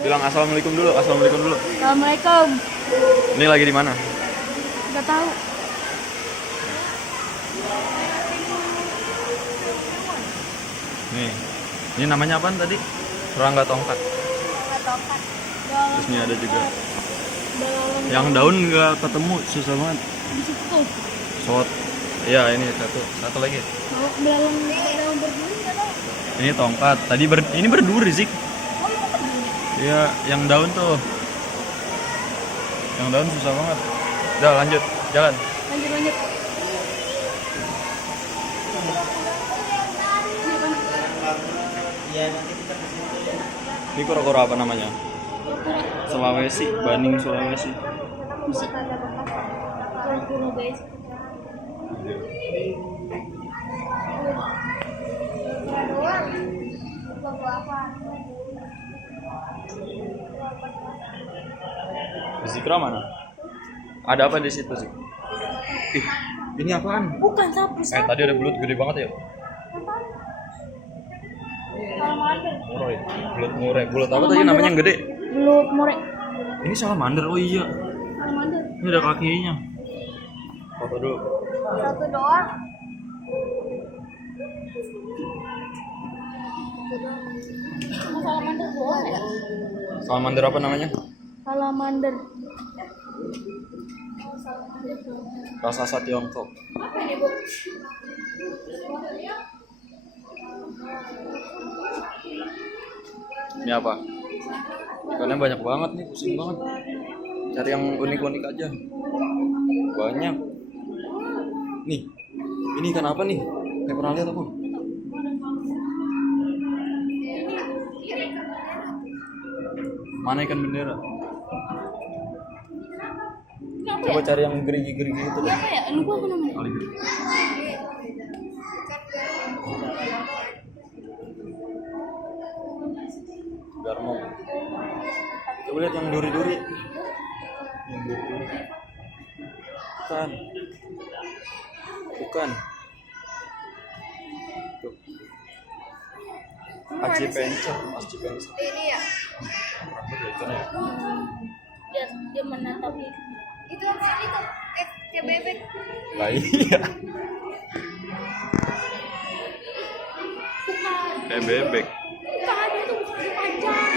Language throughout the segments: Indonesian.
Bilang assalamualaikum dulu, assalamualaikum dulu. Assalamualaikum. Ini lagi di mana? Gak tahu. Nih, ini namanya apaan tadi? Serangga tongkat. Gak tahu kan. Terus ini ada juga. Yang daun nggak ketemu, susah banget. Di situ. Sot. Iya, ini satu lagi. Mau belalang berduri gak tahu. Ini tongkat. Tadi ini berduri sih. Oh itu berduri. Iya, yang daun tuh. Yang daun susah banget. Udah lanjut, jalan. Lanjut. Ini kura-kura apa namanya? Sulawesi, Baning Sulawesi. Bisa kagak apa-apa. Kura-kura guys. Zikra mana? Ada apa di situ sih? Ih, ini apaan? Bukan sapu. Tadi ada belut gede banget ya? Salamander. Murai. Belut murai. Belut apa tadi namanya yang gede? Belut murai. Ini salamander. Oh iya. Salamander. Ini ada kakinya. Foto dulu. Satu doang. Salamander doang ya? Salamander apa namanya? Salamander. Raksasa Tiongkok. Apa ini, Bu? Ini apa? Ikannya banyak banget nih, pusing banget. Cari yang unik-unik aja. Banyak. Nih, ini ikan apa nih? Saya pernah lihat apa? Mana ikan bendera? Coba cari yang gerigi-gerigi itu deh. Apa ya? Lupa apa namanya? Alligator. Garmong. Coba lihat yang duri-duri. Yang duri-duri. Bukan. Bukan. Tuh. Aci pencer. Ini ya. Dia menatap itu sini tuh kayak bebek. Lah iya. Kayak bebek. Bukan itu panjang.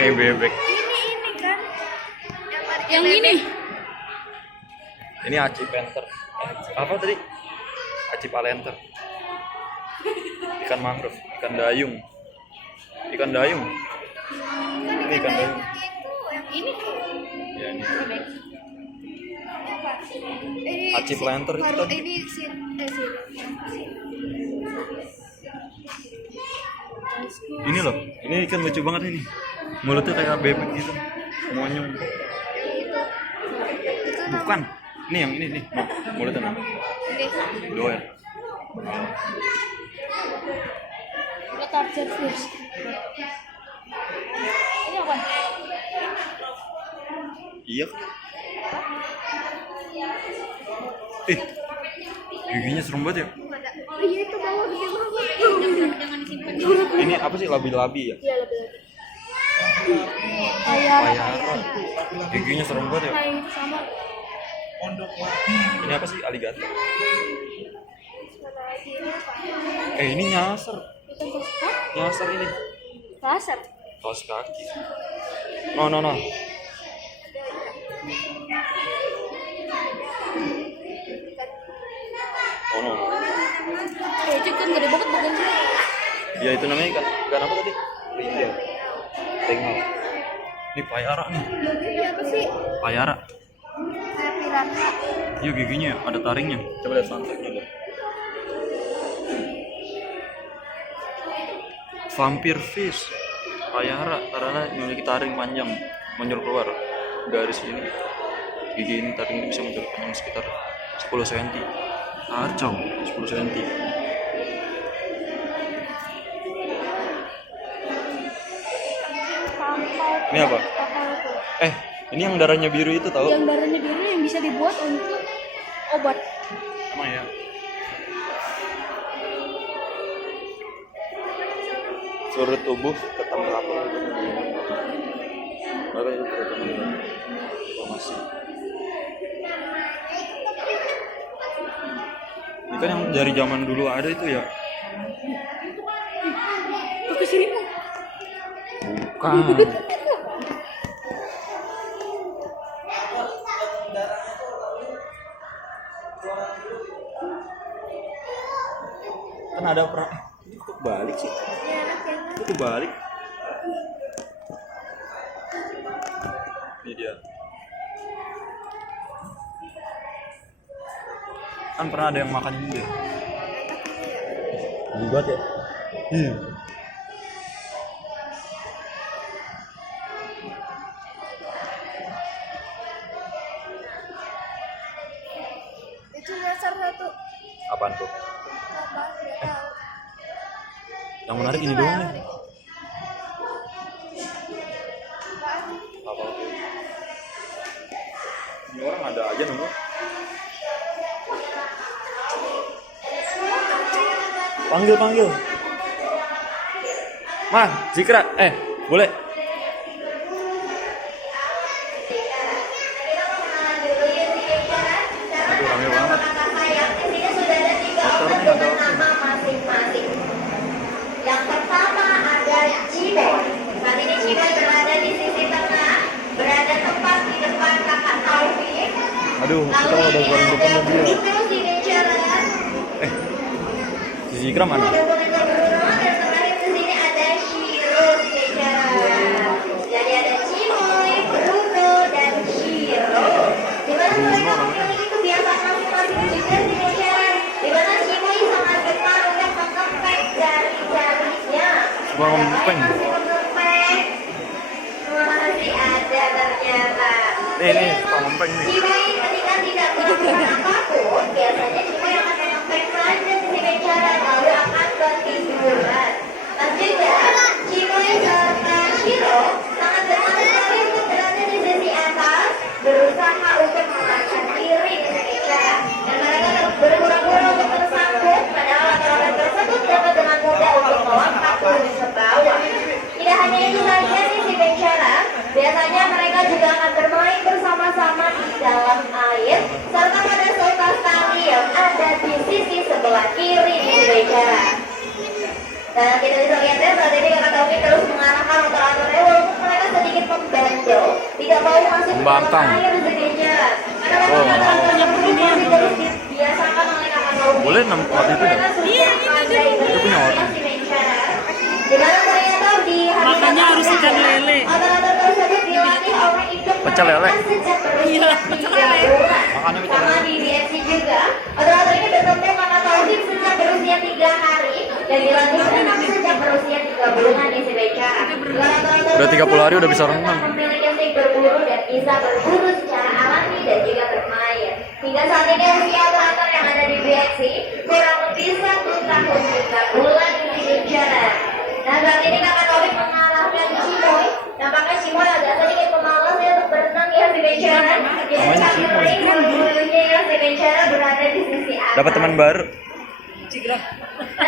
Kayak bebek. Ini kan yang ini. Ini aci penter. Apa tadi? Aci palenter. Ikan mangrove, ikan dayung. Ikan dayung. Ini ikan dayung. Ini Ya ini. Aci planter itu tadi. ini Ini loh, ini ikan lucu banget ini. Mulutnya kayak bebek gitu. Monyong. Bukan. Ini yang ini nih. Nah, mulutnya nah. Doer. target fish. Ini apa? Iya. Giginya serem banget ya. Oh iya itu bawah gede banget. Jangan disimpan. Ini apa sih, labi-labi ya? Iya labi-labi. Kayak Payara. Giginya serem banget ya. kayak itu sama. Ini apa sih, aligator? Mana lagi ini apa? Ini nyasar. Itu hah? Nyasar ini. Pasar. Kaos kaki. No. Oh no. Itu kan gede banget bukan sih? Ya itu namanya ikan apa tadi? Linda. Tengok. Ini payara nih. Ini apa sih? Payara. Kayak piranha. Yuk giginya ada taringnya. Coba lihat sunsetnya deh. Vampire fish. Payara karena memiliki taring panjang muncul keluar garis ini. Gigi ini taring ini bisa muncul panjang sekitar 10 cm. Kacau, 10 cm. Sampai Ini apa? Ini yang darahnya biru itu tahu? yang darahnya biru yang bisa dibuat untuk obat. Emang ya? Seluruh tubuh tambah apa gitu mereka itu terutama dengan informasi ini kan yang dari zaman dulu ada itu ya Ke sini. bukan kan ada pernah ini kok balik sih itu balik ini dia kan pernah ada yang makan ini deh buat ya iya Itu nyasar satu. apaan tuh Apa? Nggak tahu. yang menarik ini Itu doang lewat. nih Apaan? apa ini orang ada aja nunggu panggil mah Zikra boleh aduh rame banget motornya ada masing-masing. Yang pertama ada Ciboy. Saat ini Ciboy berada di sisi tengah, berada tepat di depan kakak Taufik. aduh kita Lalu udah ini paling depan ada dia Bruno di Benjalan. si Zikra mana Ada boneka Bruno dan terakhir di sini ada Shiro di Benjalan. Jadi ada Ciboy, Bruno dan Shiro. Di mana mereka memiliki kebiasaan masing-masing juga di Benjalan. Di mana Ciboy sangat gemar untuk mengepek jari-jarinya. suka ngempeng Masih ada ternyata. nih suka ngempeng nih Ciboy ketika tidak melakukan apapun, biasanya Ciboy akan mengepek saja di Benjalan lalu akan ketiduran. Dan juga Ciboy serta Shiro sangat gemar sekali untuk berada di sisi atas, berusaha untuk mengangkat diri di Benjalan. Dan mereka berpura-pura untuk tersangkut, padahal aturan tersebut dapat dengan mudah untuk melompat turun ke bawah. Tidak hanya itu saja di si Benjalan, biasanya mereka juga akan bermain bersama-sama di dalam air, serta pada seutas tali yang ada di sisi sebelah kiri di si Benjalan. Dan kita bisa lihat ya, saat ini kakak Taufik terus mengarahkan motor-motornya walaupun mereka sedikit membandel, tidak mau masuk ke Membangkang. dalam air di Benjalan. Karena Oh, memang mau. motor-motornya masih terus dibiasakan oleh kakak Taufik. Boleh waktu itu dah itu punya orang makanya harus ikan lele. Pecel lele. Iya, pecel lele. Makannya pecel Sama lele. di BFC juga. Otor-otor ini bertemu kakak Taufik sejak berusia 3 hari dan dilanjutkan sejak berusia 3 bulan di Sebecara. Udah 30 hari udah bisa renang. Memiliki insting berburu dan bisa berburu secara alami dan juga bermain. Hingga saat ini usia otor-otor yang ada di BFC kurang lebih 1 tahun 3 bulan di Sebecara. Nah saat ini kakak Taufik mengalahkan Cimoy. Nampaknya Cimoy agak sedikit pemalas ya untuk berenang ya di Benjalan. Namanya Cimoy. Bulunya ya si Benjalan berada di sisi atas. Dapat teman baru. Dan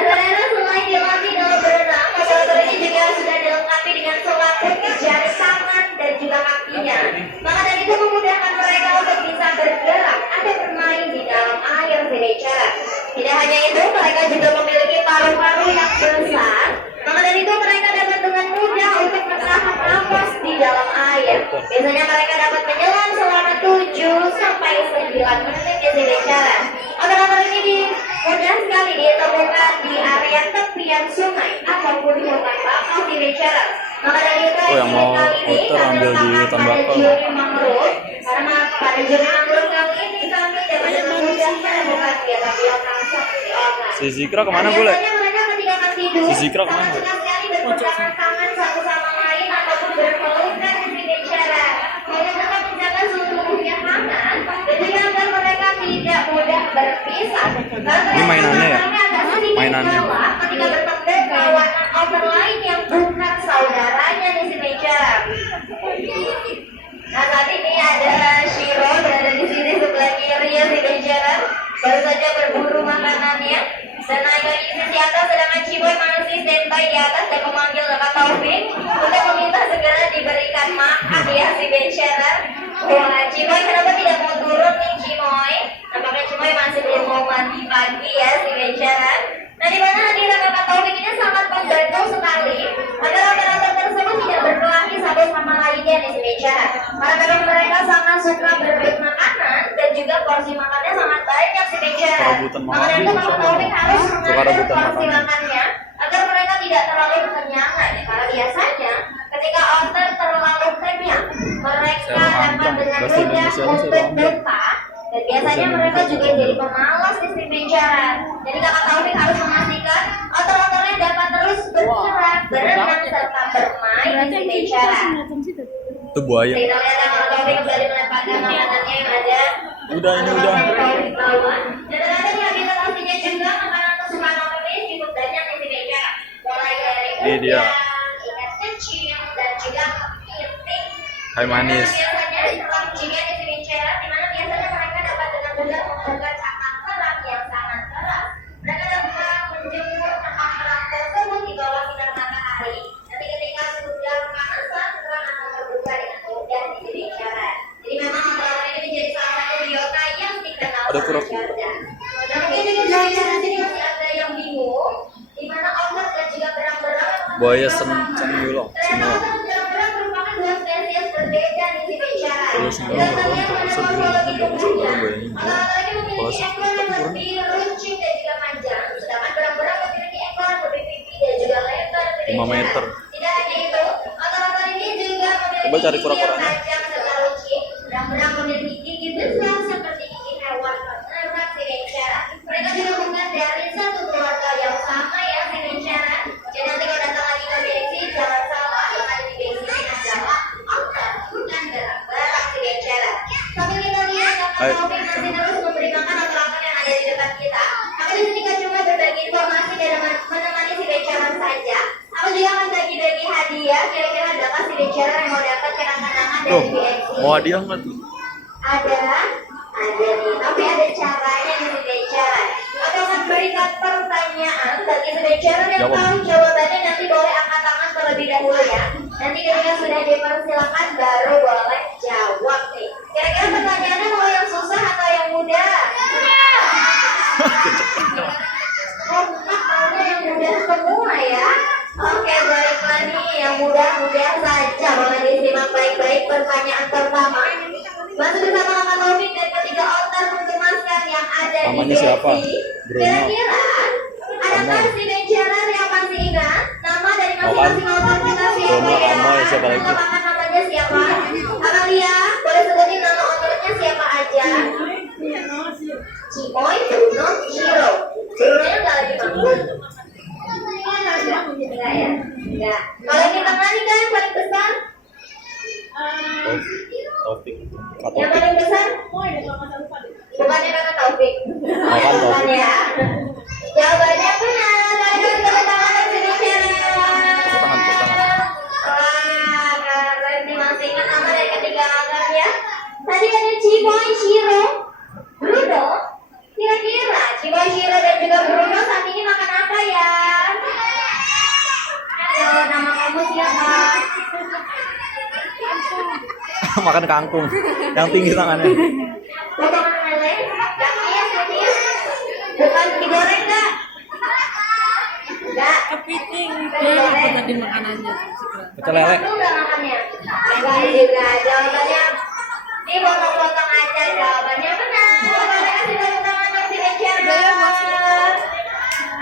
ternyata selain dilatih dalam berenang, motor ini juga sudah dilengkapi dengan selaput jari tangan dan juga kakinya. Maka dari itu memudahkan mereka untuk bisa bergerak atau bermain di dalam air si Benjalan. Tidak hanya itu, mereka juga memiliki paru-paru yang besar. Maka dari itu mereka dapat dengan mudah untuk menahan nafas di dalam air. Biasanya mereka dapat menyelam selama 7 sampai 9 menit di Benjalan. Otor-otor ini mudah sekali ditemukan di area tepian sungai ataupun hutan bakau di Benjalan. Maka dari itu Oh, yang mau kali ini otor kami ambil di letakkan hutan pada bakau. juri mangrove. Karena pada juri mangrove kali ini kami dapat dengan mudah menemukan biota-biota seperti otak. Si Zikra kemana boleh? Biasanya mereka ketika akan tidur, Si Zikra kemana? sangat senang sekali berpegangan tangan satu sama lain ataupun berpelukan di Benjalan. Hanya untuk menjaga suhu tubuhnya hangat dan juga agar mereka tidak mudah berpisah. Ini mainannya ya? Mainannya. Ketika bertemu kawanan over lain yang bukan saudaranya di si Benjalan. Nah saat ini ada Shiro berada di sini sebelah kiri ya si Benjalan. Baru saja berburu makanannya dan naik lagi ke sisi atas, sedangkan Ciboy masih standby di atas dan memanggil kakak Taufik. Bensyara. Wah, Cimoy kenapa tidak mau turun nih Cimoy? Nampaknya Cimoy masih belum mau mandi pagi ya si Bensyara. Nah, di mana hadiran Kakak Taufik ini sangat membantu sekali agar otor-otor tersebut tidak berkelahi satu sama lainnya di si Bensyara. Karena memang mereka sangat suka berebut makanan dan juga porsi makannya sangat banyak si Bensyara. Rebutan Maka dari makanan itu Kakak Taufik harus suka mengatur rebutan porsi makanan. makannya agar mereka tidak terlalu kekenyangan. Karena biasanya ketika otter terlalu kenyang, mereka dapat dengan Bahasa mudah Indonesia ini untuk saya berpa dan biasanya mereka juga jadi pemalas di sini Bensyara. Jadi Kakak Taufik harus memastikan otter-otternya dapat terus bergerak, berenang serta bermain di sini Bensyara. Itu buaya. Kita lihat Kakak Taufik kembali melemparkan makanannya yang ada. Udah ini udah. Dan ternyata di habitat aslinya juga makanan kesukaan otter ini cukup banyak di sini Bensyara. Mulai dari Ini dia. ikan kecil dan juga kepiting. Hai manis. Biasanya setelah ujian di sini Bensyara, di mana biasanya mereka dapat dengan mudah membuka cakang kerang yang sangat keras. Mereka dapat menjemur cakang kerang tersebut di bawah sinar matahari. Nanti ketika sudah kepanasan, kerang akan terbuka dengan mudah di sini Bensyara. Jadi memang kerang ini menjadi salah satu biota yang dikenal Ada sangat kura-kura. cerdas. Dan mungkin di Bensyara sini masih ada yang bingung, di mana otter dan juga berang-berang yang Buaya semulong. ternyata otter dan berang-berang merupakan dua spesies berbeda di sini Bensyara. Kalau semulong berang Kalau ekor yang lebih runcing dan juga panjang, sedangkan berang-berang memiliki ekor yang lebih pipi dan juga lebar. 5 meter. Tidak hanya itu, otter-otter ini juga memiliki Coba cari gigi yang kura-kuranya. tajam serta runcing. Berang-berang memiliki gigi besar seperti gigi hewan peternak si Bensyara. Mereka juga bukan dari satu keluarga yang sama ya si Bensyara. Jadi nanti kalau datang lagi ke Bexi, jangan salah yang ada di Bexi ini adalah otter, bukan berang-berang si Bensyara. Sambil kita lihat Kakak Taufik masih terus memberi makan otter-otter yang ada di dekat kita. Aku di sini kan cuma berbagi informasi dan menemani si Bensyara saja. Aku juga akan bagi-bagi hadiah. Kira-kira adakah si Bensyara yang mau dapat kenang-kenangan dari Tuh, BXC? mau hadiah nggak tuh? Ada nih, tapi ada caranya nih si Bensyara. Aku akan berikan pertanyaan bagi si Bensyara yang Jawab. tahu jawabannya nanti boleh angkat tangan terlebih dahulu ya. Nanti ketika sudah dipersilakan baru boleh jawab nih. Kira-kira pertanyaannya mau yang susah atau yang mudah? Kompak maunya yang mudah semua ya. Oke, baiklah nih yang mudah-mudah saja. Boleh disimak baik-baik pertanyaan pertama. Masih bersama Kakak Taufik dan ketiga otter menggemaskan yang ada Namanya di siapa? Bexi. Bruno. Kira-kira adakah Kamu. si Bensyara yang masih ingat nama dari Mau kan? masing-masing otter kita siapa Bruno, ya? Kamu, siapa lagi? Nama namanya siapa? Amalia, boleh sebutin nama otternya siapa aja? Cimoy, Bruno, Shiro. Brunonya nggak lagi bangun. Enggak ya? Enggak. Kalau yang di tengah nih kan paling besar? Taufik. Kak Yang Taufik. paling besar? Bukannya Kakak Taufik. Bukan Bukan Taufik. ya. Jawabannya benar. Ayo tepuk tangan dari sini. Tepuk tangan. Wah, kalian masih ingat nama dari ketiga akar ya? Tadi ada Cimoy, Shiro, Bruno. Kira-kira Cimoy, Shiro dan juga Bruno saat ini makan apa ya? Ayo, nama kamu siapa? Makan kangkung. Yang tinggi tangannya. Potongan lele, gamis, kunyit, bukan digoreng nggak? Nggak. Kepiting, apa tadi makanannya? Pecel lele. Lu nggak makannya? Enggak juga. Jawabannya dipotong-potong aja. Jawabannya benar. Boleh kasih tepuk tangan dong si Bensyara.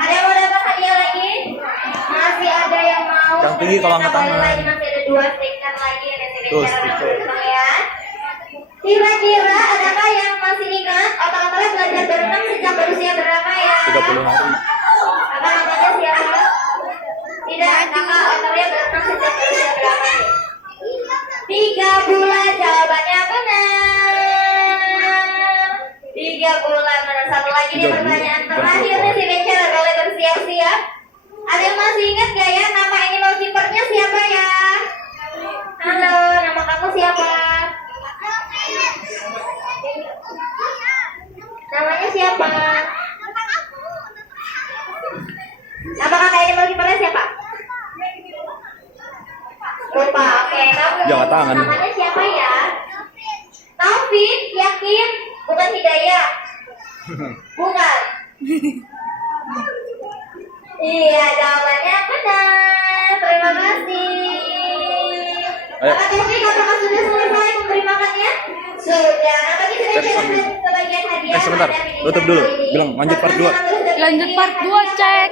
Ada yang mau dapat hadiah lagi? Masih ada yang mau? Yang tinggi kalau angkat Kita balik tangan. lagi, masih ada 2 stiker lagi yang si Tuh, Bensyara stiker. bersama ya. Kira-kira adakah yang masih ingat otak-otaknya belajar berenang sejak berusia berapa ya? 30 hari. Kakak namanya siapa? Tidak, kakak otaknya berenang sejak berusia berapa nih? 3 bulan, jawabannya benar. 3 bulan, mana satu lagi nih 3 bulan. pertanyaan terakhir nih si Bensyara, boleh bersiap-siap. Ada yang masih ingat gak ya nama animal keeper-nya siapa ya? Halo, nama kamu siapa? Namanya siapa? Nama kakak animal keeper-nya siapa? Lupa, oke. Kamu Jangan tangan. namanya siapa ya? Taufik, yakin? Bukan Hidayah? Bukan. Iya, jawabannya benar. Terima kasih. Ayo. Kakak Taufik, apakah sudah selesai memberi makannya? Sudah. Nampaknya sudah Terus, ke bagian hadiah. sebentar, Ada mini tutup dulu. ini. Bilang lanjut part 2. Lanjut part 2, cek.